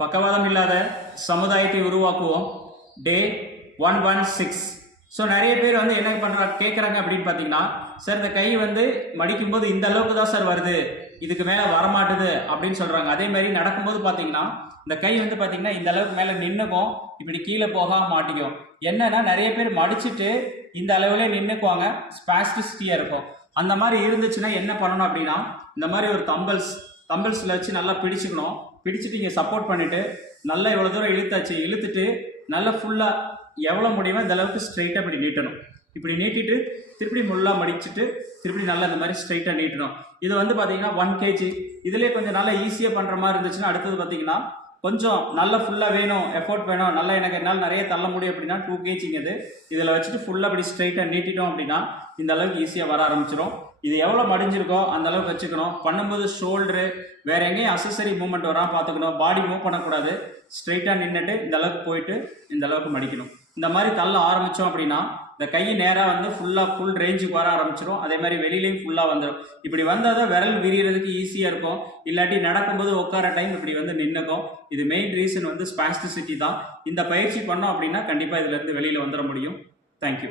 பக்கவாதம் இல்லாத சமுதாயத்தை உருவாக்குவோம். Day one one six. So நிறைய பேர் வந்து என்ன பண்ணுறாங்க கேட்குறாங்க அப்படின்னு பார்த்தீங்கன்னா சார் இந்த கை வந்து மடிக்கும்போது இந்த அளவுக்கு தான் சார் வருது. இதுக்கு மேலே வரமாட்டுது. அப்படின்னு சொல்கிறாங்க அதே மாதிரி நடக்கும்போது பார்த்தீங்கன்னா இந்த கை வந்து பார்த்தீங்கன்னா இந்த அளவுக்கு மேலே நின்றுக்கும் இப்படி கீழே போகாம மாட்டிக்கும். என்னன்னா நிறைய பேர் மடிச்சுட்டு இந்த அளவில் நின்றுக்குவாங்க ஸ்பாஸ்டிசிட்டியாக இருக்கும். அந்த மாதிரி இருந்துச்சுன்னா என்ன பண்ணணும் அப்படின்னா இந்த மாதிரி ஒரு தம்பல்ஸ் தம்பிள்ஸில் வச்சு நல்லா பிடிச்சிக்கணும். பிடிச்சிட்டு இங்கே சப்போர்ட் பண்ணிவிட்டு நல்லா இவ்வளோ தூரம் இழுத்தாச்சு இழுத்துட்டு நல்லா ஃபுல்லாக எவ்வளோ முடியுமோ இந்த அளவுக்கு ஸ்ட்ரைட்டாக இப்படி நீட்டணும். இப்படி நீட்டிட்டு திருப்பி முள்ளாக மடிச்சுட்டு திருப்பி நல்லா இந்த மாதிரி ஸ்ட்ரைட்டாக நீட்டணும். இது வந்து பார்த்தீங்கன்னா ஒன் கேஜி இதிலே கொஞ்சம் நல்லா ஈஸியாக பண்ணுற மாதிரி இருந்துச்சுன்னா அடுத்தது பார்த்தீங்கன்னா கொஞ்சம் நல்லா ஃபுல்லாக வேணும் எஃபோர்ட் வேணும் நல்லா எனக்கு என்னால் நிறைய தள்ள முடியும் அப்படின்னா டூ கேஜிங் இது. இதில் வச்சுட்டு ஃபுல்லாக அப்படி ஸ்ட்ரைட்டாக நீட்டிட்டோம் அப்படின்னா இந்த அளவுக்கு ஈஸியாக வர ஆரம்பிச்சிடும் இது எவ்வளோ மடிஞ்சிருக்கோ அந்த அளவுக்கு வச்சுக்கணும். பண்ணும்போது ஷோல்டரு வேற எங்கேயும் அசசரி மூவ்மெண்ட் வரா பார்த்துக்கணும். பாடி மூவ் பண்ணக்கூடாது. ஸ்ட்ரைட்டாக நின்றுட்டு இந்த அளவுக்கு போயிட்டு இந்த அளவுக்கு மடிக்கணும். இந்த மாதிரி தள்ள ஆரம்பித்தோம் அப்படின்னா இந்த கை நேராக வந்து ஃபுல்லாக ஃபுல் ரேஞ்சுக்கு வர ஆரம்பிச்சிடும் அதே மாதிரி வெளியிலையும் ஃபுல்லாக வந்துடும் இப்படி வந்தால் தான் விரல் விரியறதுக்கு ஈஸியாக இருக்கும். இல்லாட்டி நடக்கும்போது உட்கார டைம் இப்படி வந்து நின்றுக்கும் இது மெயின் ரீசன் வந்து ஸ்பாஸ்டிசிட்டி தான். இந்த பயிற்சி பண்ணோம் அப்படின்னா கண்டிப்பாக இதுலேருந்து வெளியில் வந்துட முடியும். தேங்க்யூ